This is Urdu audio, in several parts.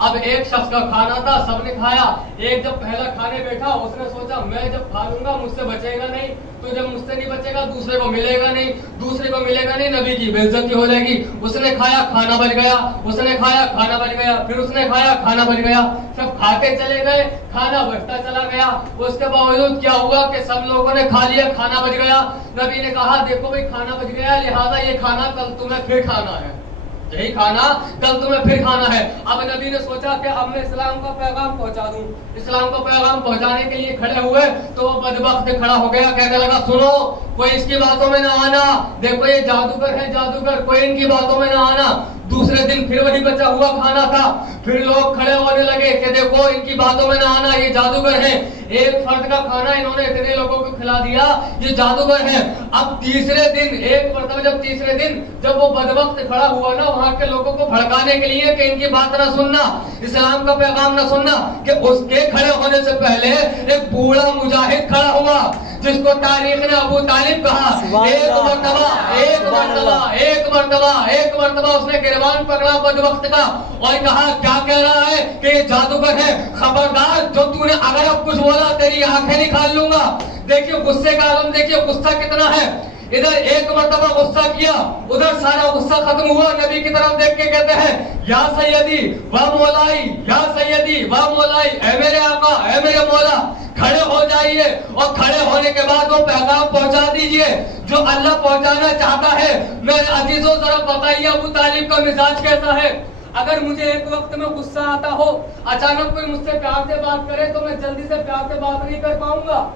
اب ایک شخص کا کھانا تھا، سب نے کھایا. ایک جب پہلا کھانے بیٹھا اس نے سوچا میں جب کھا لوں گا مجھ سے بچے گا نہیں، تو جب مجھ سے نہیں بچے گا دوسرے کو ملے گا نہیں، دوسرے کو ملے گا نہیں، نبی کی بے عزتی ہو جائے گی. اس نے کھایا کھانا بچ گیا، اس نے کھایا کھانا بچ گیا، پھر اس نے کھایا کھانا بچ گیا. سب کھاتے چلے گئے، کھانا بچتا چلا گیا. اس کے باوجود کیا ہوا کہ سب لوگوں نے کھا لیا، کھانا بچ گیا. نبی نے کہا دیکھو بھائی کھانا بچ گیا، لہذا یہ کھانا کل تمہیں پھر کھانا ہے، یہی کھانا کل تمہیں پھر کھانا ہے. اب نبی نے سوچا کہ اب میں اسلام کا پیغام پہنچا دوں. اسلام کا پیغام پہنچانے کے لیے کھڑے ہوئے تو وہ بدبخت کھڑا ہو گیا، کہنے لگا سنو کوئی اس کی باتوں میں نہ آنا، دیکھو یہ جادوگر ہے جادوگر، کوئی ان کی باتوں میں نہ آنا. دوسرے دن پھر وہی بچا ہوا کھانا تھا، پھر لوگ کھڑے ہونے لگے کہ دیکھو ان کی باتوں میں نہ آنا، یہ جادوگر ہیں. ایک فرد کا کھانا انہوں نے اتنے لوگوں کو کھلا دیا، یہ جادوگر ہیں. اب تیسرے دن ایک مرتبہ جب تیسرے دن جب وہ بدبخت کھڑا ہوا نا وہاں کے لوگوں کو بھڑکانے کے لیے کہ ان کی بات نہ سننا، اسلام کا پیغام نہ سننا، کہ اس کے کھڑے ہونے سے پہلے ایک بوڑھا مجاہد کھڑا ہوا جس کو تاریخ نے ابو طالب کہا. ایک مرتبہ اس نے گریبان پکڑا بدبخت کا اور کہا کیا کہہ رہا ہے کہ یہ جادوگر ہے، خبردار جو تو نے اگر اب کچھ بولا تیری آنکھیں نکال لوں گا. دیکھیے غصے کا عالم، دیکھیے غصہ کتنا ہے. ادھر ایک مرتبہ غصہ کیا، ادھر سارا غصہ ختم ہوا. نبی کی طرف دیکھ کے کہتے ہیں یا سیدی و مولائی، یا سیدی و مولائی، اے میرے آقا اے میرے مولا کھڑے ہو جائیے اور کھڑے ہونے کے بعد وہ پیغام پہنچا دیجئے جو اللہ پہنچانا چاہتا ہے. میرے عزیزوں ذرا بتائیے ابو طالب کا مزاج کیسا ہے. اگر مجھے ایک وقت میں غصہ آتا ہو، اچانک کوئی مجھ سے پیار سے بات کرے تو میں جلدی سے پیار سے بات نہیں کر پاؤں گا،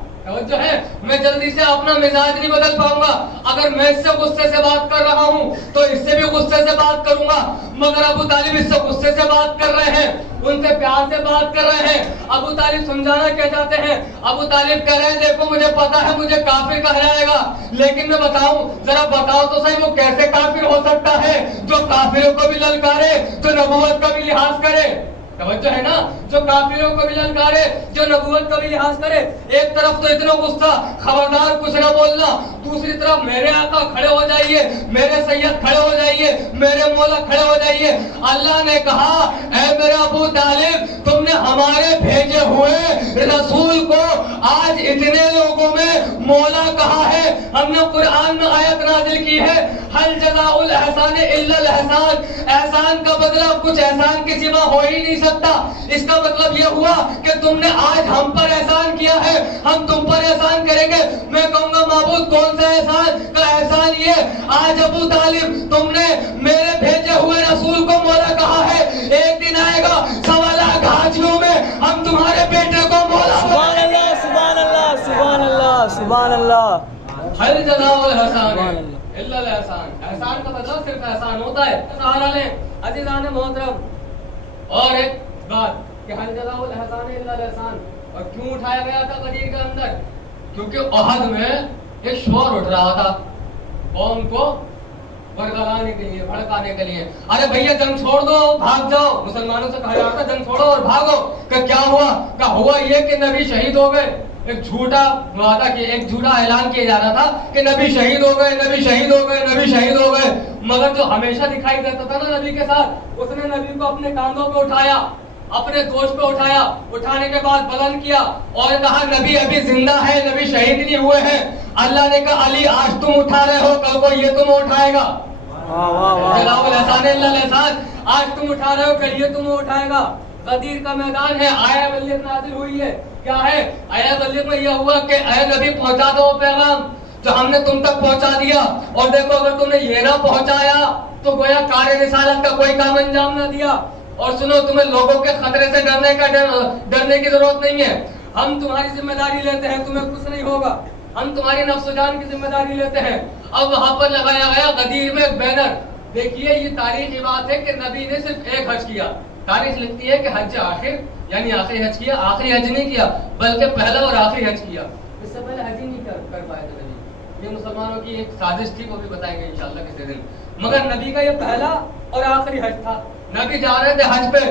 جو ہے میں جلدی سے اپنا مزاج نہیں بدل پاؤں گا. اگر میں اس سے غصے سے بات کر رہا ہوں تو اس سے بھی غصے سے بات کروں گا. مگر ابو طالب اس سے غصے سے بات کر رہے ہیں، ان سے پیار سے بات کر رہے ہیں. ابو طالب سمجھانا کیا چاہتے ہیں؟ ابو طالب کہہ رہے ہیں دیکھو مجھے پتا ہے مجھے کافر کہا جائے گا، لیکن میں بتاؤں ذرا بتاؤ تو صحیح وہ کیسے کافر ہو سکتا ہے جو کافروں کو بھی للکارے، جو نبوت کا بھی لحاظ کرے. توجہ ہے نا، جو کافروں کو بھی للکارے، جو نبوت کا بھی لحاظ کرے. ایک طرف تو اتنا غصہ خبردار کچھ نہ بولنا، دوسری طرف میرے آقا کھڑے ہو جائیے، میرے سید کھڑے ہو جائیے، میرے مولا کھڑے ہو جائیے. اللہ نے کہا اے میرے ابو طالب تم نے ہمارے بھیجے ہوئے رسول کو آج اتنے لوگوں میں مولا کہا ہے. ہم نے قرآن میں آیت نازل کی ہے حل جزاء الاحسان الا الاحسان، احسان کا بدلہ کچھ احسان کے سوا ہو ہی نہیں سکتا. اس کا مطلب یہ ہوا کہ تم نے آج ہم پر احسان کیا ہے، ہم تم پر احسان کریں گے. میں کہوں گا معبود کون سا احسان کا احسان یہ آج ابو طالب تم نے میرے بھیجے ہوئے رسول کو مولا کہا ہے. ایک دن آئے گا 1.25 لاکھ حاجیوں میں ہم تمہارے بیٹے کو مولا. سبحان اللہ سبحان اللہ سبحان اللہ سبحان اللہ. حل جزاء الاحسان الا الاحسان، احسان کا بدلہ صرف احسان ہوتا ہے. سہارا لیں عزیزان محترم. اور ایک بات کہ حل جزاء الاحسان الا الاحسان، اور کیوں اٹھایا گیا تھا غدیر کے اندر؟ کیونکہ احد میں ایک شور اٹھ رہا تھا قوم کو برگلانے کے لیے، بھڑکانے کے لیے. ارے بھیا جنگ چھوڑ دو بھاگ جاؤ، مسلمانوں سے کہا جاتا جنگ چھوڑو اور بھاگو. کہ کیا ہوا؟ کہ ہوا یہ کہ نبی شہید ہو گئے. ایک جھوٹا وعدہ کہ ایک جھوٹا اعلان کیا جا رہا تھا کہ نبی شہید ہو گئے، نبی شہید ہو گئے، نبی شہید ہو گئے. مگر جو ہمیشہ دکھائی دیتا تھا نا نبی کے ساتھ، اس نے نبی کو اپنے کاندھوں پہ اٹھایا، اپنے گوشت پہ اٹھایا، اٹھانے کے بعد بلند کیا اور کہا نبی ابھی زندہ ہے، نبی شہید نہیں ہوئے ہیں. اللہ نے کہا علی آج تم اٹھا رہے ہو کل کو یہ تم اٹھائے گا. جزاء الاحسان الا الاحسان، آج تم اٹھا رہے ہو کل یہ تم اٹھائے گا. غدیر کا میدان ہے، آیا ولیت نازل ہوئی ہے. کیا ہے آیا ولیت میں؟ یہ ہوا کہ اے نبی پہنچا دو پیغام جو ہم نے تم تک پہنچا دیا. اور دیکھو اگر تم نے یہ نہ پہنچایا تو گویا کار رسالت کا کوئی کام انجام نہ دیا. اور سنو تمہیں لوگوں کے خطرے سے ڈرنے کی ضرورت نہیں ہے. ہم تمہاری ذمہ داری لیتے ہیں، تمہیں کچھ نہیں ہوگا. ہم تمہاری نفس و جان کی ذمہ داری لیتے ہیں. اب وہاں پر لگایا گیا غدیر میں ایک بینر. دیکھیے یہ تاریخی بات ہے کہ نبی نے صرف ایک حج کیا. تاریخ لکھتی ہے کہ حج آخر یعنی آخری حج کیا. آخری حج نہیں کیا بلکہ پہلا اور آخری حج کیا. اس سے پہلے حج ہی نہیں کر پائے تھے نبی. یہ مسلمانوں کی ایک سازش تھی، وہ بھی بتائیں گے انشاءاللہ کسی دن. مگر نبی کا یہ پہلا اور آخری حج تھا. نبی جا رہے تھے حج پہ،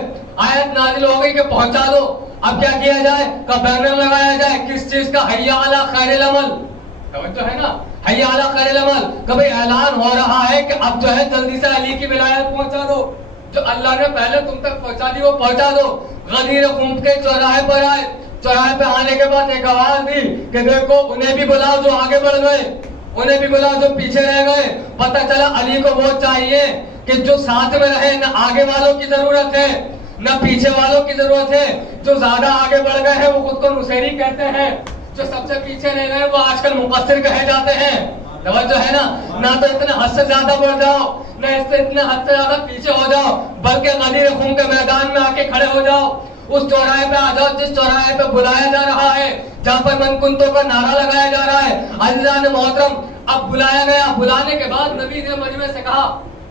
آیت نازل ہو گئی کہ پہنچا دو. اب کیا کیا جائے؟ کہ بینر لگایا جائے. کس چیز کا؟ حی علی خیر العمل. توجہ ہے نا، حی علی خیر العمل. کہ بھئی اعلان ہو رہا ہے کہ اب جو ہے جلدی سے علی کی ولایت پہنچا دو. جو اللہ نے پہلے تم تک پہنچا دی وہ پہنچا دو. غدیر خم کے چوراہے پر آئے. چوراہے پہ آنے کے بعد ایک آواز دی کہ دیکھو انہیں بھی بلاؤ جو آگے بڑھ گئے, انہیں بھی بلاؤ جو پیچھے رہ گئے. پتہ چلا علی کو وہ چاہیے کہ جو ساتھ میں رہے, نہ آگے والوں کی ضرورت ہے نہ پیچھے والوں کی ضرورت ہے. جو زیادہ آگے بڑھ گئے ہیں وہ خود کو نصیری کہتے ہیں, جو سب سے پیچھے رہ گئے وہ آج کل مقصر کہے جاتے ہیں. توجہ ہے نا, نہ تو اتنے حد سے زیادہ بڑھ جاؤ نہ اس سے اتنے حد سے زیادہ پیچھے ہو جاؤ, بلکہ غدیر خون کے میدان میں آ کے کھڑے ہو جاؤ. اس چوراہے پہ آ جاؤ جس چوراہے پہ بلایا جا رہا ہے, جہاں پر من کنتوں کا نعرہ لگایا جا رہا ہے. عزیزان محترم, اب بلایا گیا. بلانے کے بعد نبی نے مجمع سے کہا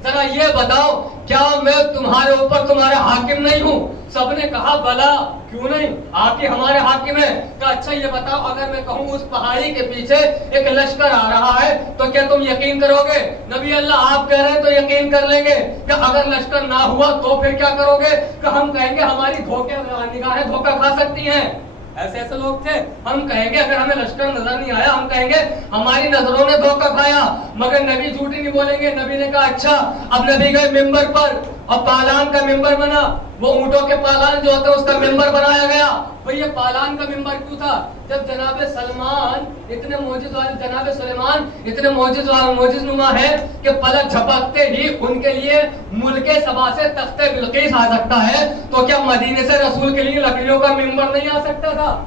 ذرا یہ بتاؤ کیا میں تمہارے اوپر تمہارا حاکم نہیں ہوں؟ سب نے کہا بلا, کیوں نہیں, آپ ہی ہمارے حاکم ہیں. کہا اچھا یہ بتاؤ اگر میں کہوں اس پہاڑی کے پیچھے ایک لشکر آ رہا ہے تو کیا تم یقین کرو گے؟ نبی اللہ آپ کہہ رہے ہیں تو یقین کر لیں گے. کہ اگر لشکر نہ ہوا تو پھر کیا کرو گے؟ کہ ہم کہیں گے ہماری نگاہیں دھوکہ کھا سکتی ہیں. ایسے ایسے لوگ تھے, ہم کہیں گے اگر ہمیں لشکر نظر نہیں آیا ہم کہیں گے ہماری نظروں نے دھوکہ کھایا. مگر نبی جھوٹی نہیں بولیں گے. نبی نے کہا اچھا. اب نبی گئے ممبر پر اور پالان کا ممبر بنا. وہ اونٹوں کے پالان جو ہوتے ہیں اس کا ممبر بنایا گیا. بھئی یہ پالان کا ممبر کیوں تھا؟ جب جناب سلمان اتنے معجز والے, جناب سلیمان اتنے معجز نما ہے کہ پلک جھپکتے ہی ان کے لیے ملک سبا سے تخت بلقیس آ سکتا ہے, تو کیا مدینے سے رسول کے لیے لکڑیوں کا ممبر نہیں آ سکتا تھا؟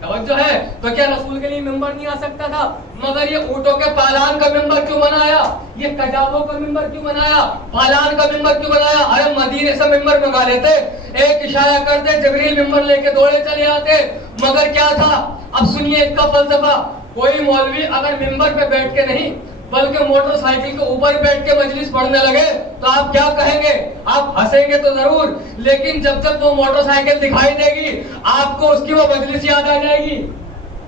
توجہ ہے, تو کیا رسول کے لیے ممبر نہیں آ سکتا تھا؟ مگر یہ اونٹوں کے پالان کا ممبر کیوں بنایا؟ یہ کجاووں کا ممبر کیوں بنایا؟ پالان کا ممبر کیوں بنایا؟ ارے مدینے سے ممبر منگا لیتے, ایک اشارہ کرتے جبریل ممبر لے کے دوڑے چلے آتے. مگر کیا تھا؟ اب سنیے اس کا فلسفہ. کوئی مولوی اگر ممبر پہ بیٹھ کے نہیں بلکہ موٹر سائیکل کے اوپر بیٹھ کے مجلس پڑھنے لگے تو آپ کیا کہیں گے؟ آپ ہنسیں گے تو ضرور, لیکن جب جب وہ موٹر سائیکل دکھائی دے گی آپ کو اس کی وہ مجلس یاد آ جائے گی.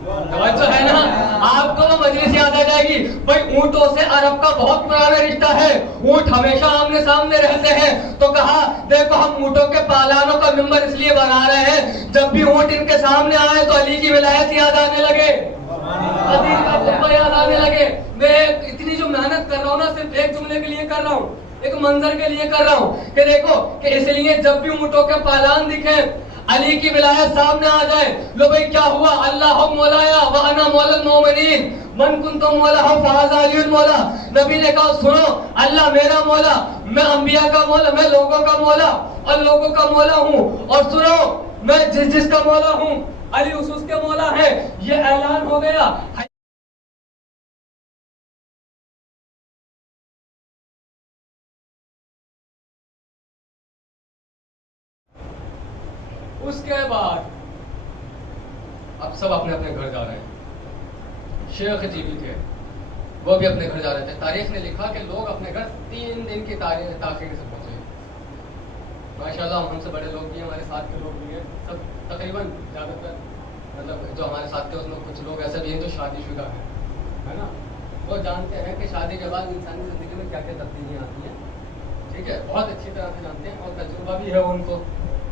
توجہ ہے نا, آپ کو وہ مجلس یاد آ جائے گی. بھائی اونٹوں سے عرب کا بہت پرانا رشتہ ہے, اونٹ ہمیشہ آمنے سامنے رہتے ہیں. تو کہا دیکھو ہم اونٹوں کے پالانوں کا ممبر اس لیے بنا رہے ہیں جب بھی اونٹ ان کے سامنے آئے تو علی کی ولایت یاد آنے لگے, علی کا ممبر یاد آنے لگے. میں اتنی جو محنت کر رہا ہوں نا صرف ایک جملے کے لیے کر رہا ہوں, ایک منظر کے لیے کر رہا ہوں کہ دیکھو کہ اس لیے جب بھی اونٹوں کے پالان دکھیں علی کی ولایت سامنے آ جائے. لو بھائی کیا ہوا؟ اللہ مولایا وانا مولا المومنین من کنتم مولا فہذا علی المولا. نبی نے کہا سنو, اللہ میرا مولا, میں انبیاء کا مولا, میں لوگوں کا مولا اور لوگوں کا مولا ہوں, اور سنو میں جس کا مولا ہوں علی اس کے مولا ہے. یہ اعلان ہو گیا. اس کے بعد اب سب اپنے اپنے گھر جا رہے ہیں. شیخ جی بھی تھے, وہ بھی اپنے گھر جا رہے تھے. تاریخ نے لکھا کہ لوگ اپنے گھر 3 دن کی تاخیر سے پہنچے. ماشاءاللہ ہم سے بڑے لوگ بھی ہیں, ہمارے ساتھ کے لوگ بھی ہیں, سب تقریباً زیادہ تر مطلب جو ہمارے ساتھ کے اس میں کچھ لوگ ایسے بھی ہیں جو شادی شدہ ہیں, ہے نا. وہ جانتے ہیں کہ شادی کے بعد انسانی زندگی میں کیا کیا تبدیلیاں آتی ہیں. ٹھیک ہے, بہت اچھی طرح سے جانتے ہیں اور تجربہ بھی ہے ان کو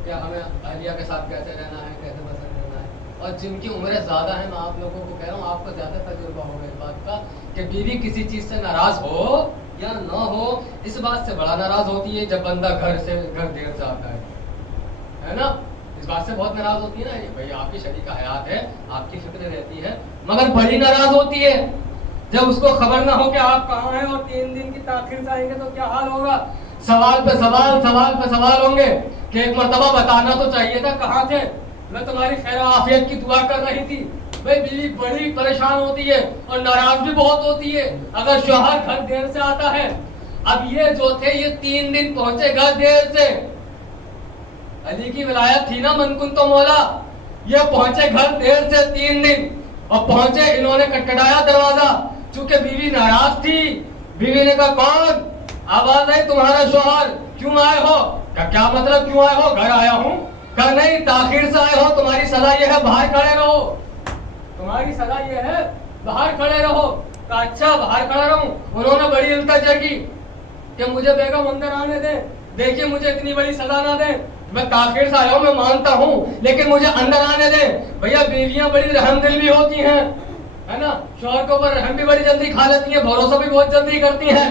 کہ ہمیں اہلیہ کے ساتھ کیسے رہنا ہے, کیسے بسر کرنا ہے. اور جن کی عمریں زیادہ ہیں, میں آپ لوگوں کو کہہ رہا ہوں آپ کو زیادہ تجربہ ہوگا اس بات کا کہ بیوی کسی چیز سے ناراض ہو یا نہ ہو, اس بات سے بڑا ناراض ہوتی ہے جب بندہ گھر دیر سے آتا ہے نا. اس بات سے بہت ناراض ہوتی ہے نا, بھائی آپ کی شریک حیات ہے, آپ کی فکر رہتی ہے, مگر بڑی ناراض ہوتی ہے جب اس کو خبر نہ ہو کہ آپ کہاں ہیں اور 3 دن کی تاخیر سے آئیں گے تو کیا حال ہوگا. سوال پہ سوال ہوں گے کہ ایک مرتبہ بتانا تو چاہیے تھا کہاں تھے, میں تمہاری خیر عافیت کی دعا کر رہی تھی. بھائی بیوی بڑی پریشان ہوتی ہے اور ناراض بھی بہت ہوتی ہے اگر شوہر گھر دیر سے آتا ہے. اب یہ جو تھے یہ 3 دن پہنچے گھر دیر سے. علی کی ولایت تھی نا من کن تو مولا, یہ پہنچے گھر دیر سے 3 دن اور پہنچے, انہوں نے کٹکھٹایا دروازہ. چونکہ بیوی ناراض تھی, بیوی نے کہا کون؟ آواز آئی تمہارا شوہر. کیوں آئے ہو؟ کیا مطلب کیوں آئے ہو؟ گھر آیا ہوں. کہا نہیں تاخیر سے آئے ہو, تمہاری سزا یہ ہے باہر کھڑے رہو, تمہاری سزا یہ ہے باہر کھڑے رہو. کہا اچھا باہر کھڑا رہوں. انہوں نے بڑی التجا کی کہ مجھے بیگم اندر آنے دیں, دیکھیے مجھے اتنی بڑی سزا نہ دیں, میں تاخیر سے آیا ہوں میں مانتا ہوں لیکن مجھے اندر آنے دیں. بھیا بیویاں بڑی رحم دل بھی ہوتی ہیں, ہے نا, شوہر کے اوپر رحم بھی بڑی جلدی کھا لیتی ہیں, بھروسہ بھی بہت جلدی کرتی ہیں.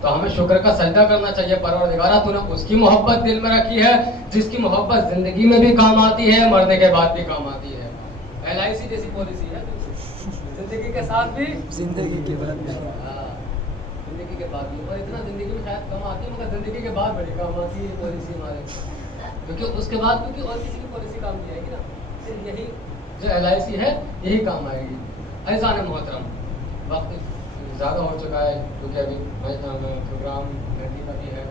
تو ہمیں شکر کا سجدہ کرنا چاہیے پروردگارہ تو نے اس کی محبت دل میں رکھی ہے جس کی محبت زندگی میں بھی کام آتی ہے مرنے کے بعد بھی کام آتی ہے. LIC جیسی پالیسی ہے زندگی کے ساتھ بھی زندگی کے بعد بھی. زندگی کے بعد بھی. اور اتنا زندگی میں شاید کم آتی ہے مگر زندگی کے بعد بڑی کام آتی ہے پالیسی ہمارے, کیونکہ اس کے بعد کیونکہ اور کسی کی پالیسی کام نہیں آئے گی نا, صرف یہی جو LIC ہے یہی کام آئے گی. عزیزان محترم, وقت زیادہ ہو چکا ہے کیونکہ ابھی پروگرام مہندی کا بھی ہے.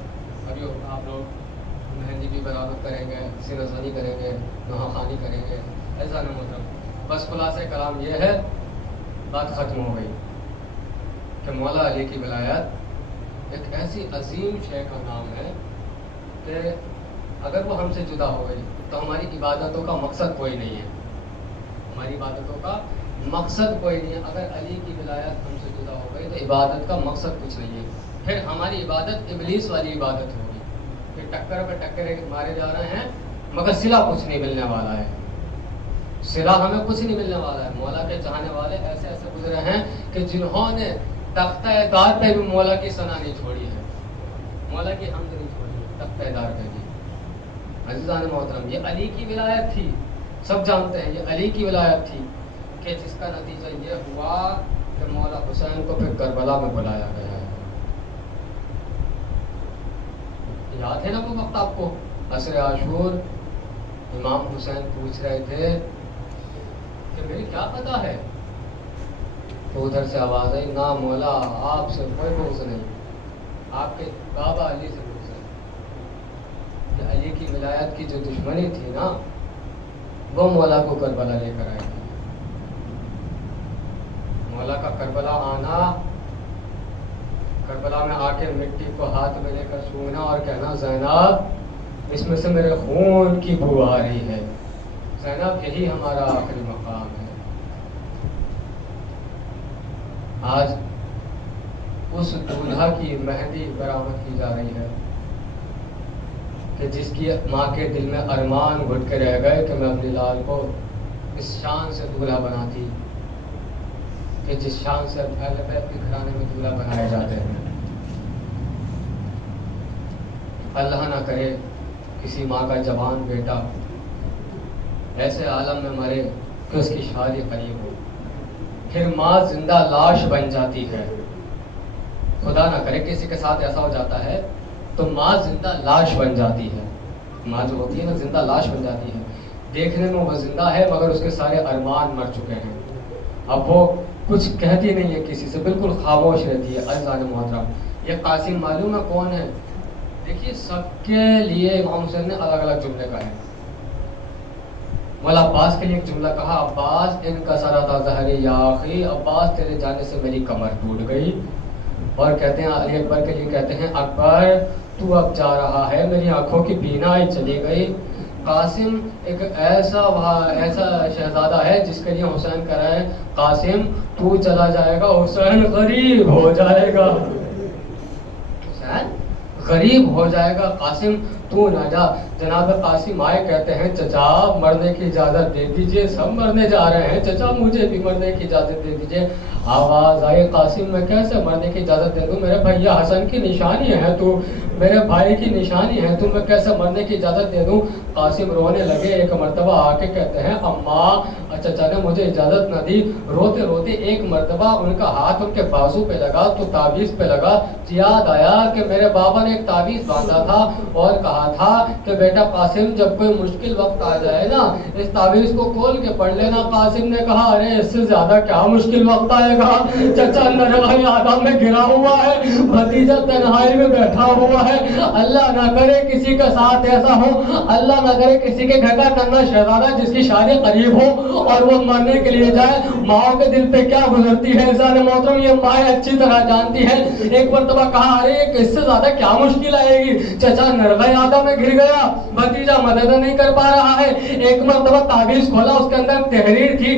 ابھی آپ لوگ مہندی بھی برآمد کریں گے, سینہ زنی کریں گے, نہا خوانی کریں گے. عزیزان محترم, بس خلاصہ کلام یہ ہے, بات ختم ہو گئی کہ مولا علی کی ولایت ایک ایسی عظیم شے کا نام ہے کہ اگر وہ ہم سے جدا ہو گئی تو ہماری عبادتوں کا مقصد کوئی نہیں ہے. ہماری عبادتوں کا مقصد کوئی نہیں ہے. اگر علی کی ولایت ہم سے جدا ہو گئی تو عبادت کا مقصد کچھ نہیں ہے. پھر ہماری عبادت ابلیس والی عبادت ہوگی, پھر ٹکر پہ ٹکر مارے جا رہے ہیں مگر صلہ کچھ نہیں ملنے والا ہے. صلہ ہمیں کچھ نہیں ملنے والا ہے. مولا کے چاہنے والے ایسے ایسے گزرے ہیں کہ جنہوں نے تختہ دار پہ بھی مولا کی ثنا نہیں چھوڑی ہے, مولا کی حمد نہیں چھوڑی ہے تختہ دار پہ بھی. عزیزان محترم, یہ علی کی ولایت تھی, سب جانتے ہیں یہ علی کی ولایت تھی کہ جس کا نتیجہ یہ ہوا کہ مولا حسین کو پھر کربلا میں بلایا گیا ہے. یاد ہے نا وہ وقت آپ کو, عصر عاشور, امام حسین پوچھ رہے تھے کہ میری کیا پتہ ہے, تو ادھر سے آواز آئی, نہ مولا آپ سے کوئی بغض نہیں, آپ کے بابا علی سے بغض ہے. کہ علی کی ولایت کی جو دشمنی تھی نا وہ مولا کو کربلا لے کر آئی تھی. مولا کا کربلا آنا, کربلا میں آ کے مٹی کو ہاتھ میں لے کر چھونا اور کہنا زینب اس میں سے میرے خون کی بو آ رہی ہے, زینب یہی ہمارا آخری مقام ہے. آج اس دولہا کی مہندی برآمد کی جا رہی ہے کہ جس کی ماں کے دل میں ارمان گھٹ کے رہ گئے کہ میں اپنے لال کو اس شان سے دولہا بناتی کہ جس شان سے اہل بیت کے گھرانے میں دولہا بنائے جاتے ہیں. اللہ نہ کرے کسی ماں کا جوان بیٹا ایسے عالم میں مرے کہ اس کی شادی قریب ہو, پھر ماں زندہ لاش بن جاتی ہے. خدا نہ کرے کسی کے ساتھ ایسا ہو جاتا ہے تو ماں زندہ لاش بن جاتی ہے. ماں جو ہوتی ہے نا زندہ لاش بن جاتی ہے, دیکھنے میں وہ زندہ ہے مگر اس کے سارے ارمان مر چکے ہیں. اب وہ کچھ کہتی نہیں ہے کسی سے, بالکل خاموش رہتی ہے. عزیزان محترم, یہ قاسم معلوم ہے کون ہے؟ دیکھیے سب کے لیے امام حسین نے الگ الگ جملے کہے. مولا عباس کے لیے ایک جملہ کہا, عباس ان کا سرا ظہری یا آخی, عباس تیرے جانے سے میری کمر ٹوٹ گئی. اور کہتے ہیں علی اکبر کے لیے کہتے ہیں اکبر تو اب جا رہا ہے, میری آنکھوں کی بینائی چلی گئی. قاسم ایک ایسا شہزادہ ہے جس کے لیے حسین کہہ رہا ہے قاسم تو چلا جائے گا حسین غریب ہو جائے گا, حسین غریب ہو جائے گا, قاسم تو نہ جا. جناب قاسم آئے کہتے ہیں چچا مرنے کی اجازت دے دیجئے, سب مرنے جا رہے ہیں چچا مجھے بھی مرنے کی اجازت دے دیجئے. آواز آئی قاسم میں کیسے مرنے کی اجازت دے دوں, میرے بھیا حسن کی نشانی ہے تو, میرے بھائی کی نشانی ہے تو میں کیسے مرنے کی اجازت دے دوں. قاسم رونے لگے. ایک مرتبہ آ کے کہتے ہیں اماں چچا نے مجھے اجازت نہ دی. روتے روتے ایک مرتبہ ان کا ہاتھ ان کے بازو پہ لگا تو تعویذ پہ لگا. یاد آیا کہ میرے بابا نے ایک تعویذ باندھا تھا اور کہا تھا کہ بیٹا قاسم جب کوئی مشکل وقت آ جائے نا اس تعویذ کو کھول کے پڑھ لینا. قاسم نے کہا ارے اس سے زیادہ کیا مشکل وقت آئے گا, چچا نرغائے آدم میں گرا ہوا ہے, بھتیجا تنہائی میں بیٹھا ہوا ہے. اللہ نہ کرے کسی کا ساتھ ایسا ہو, اللہ نہ کرے کسی کے گھر کا کرنا شہزادہ جس کی شادی قریب ہو اور وہ مرنے کے لیے جائے. ماؤں کے دل پہ کیا گزرتی ہے انسان محترم, یہ مائیں اچھی طرح جانتی ہے. ایک مرتبہ کہا ارے اس سے زیادہ کیا مشکل آئے گی, چچا نرغائے آدم میں گر گیا, بھتیجا مدد نہیں کر پا رہا ہے. ایک مرتبہ تعویذ کھولا, اس کے اندر تحریر تھی,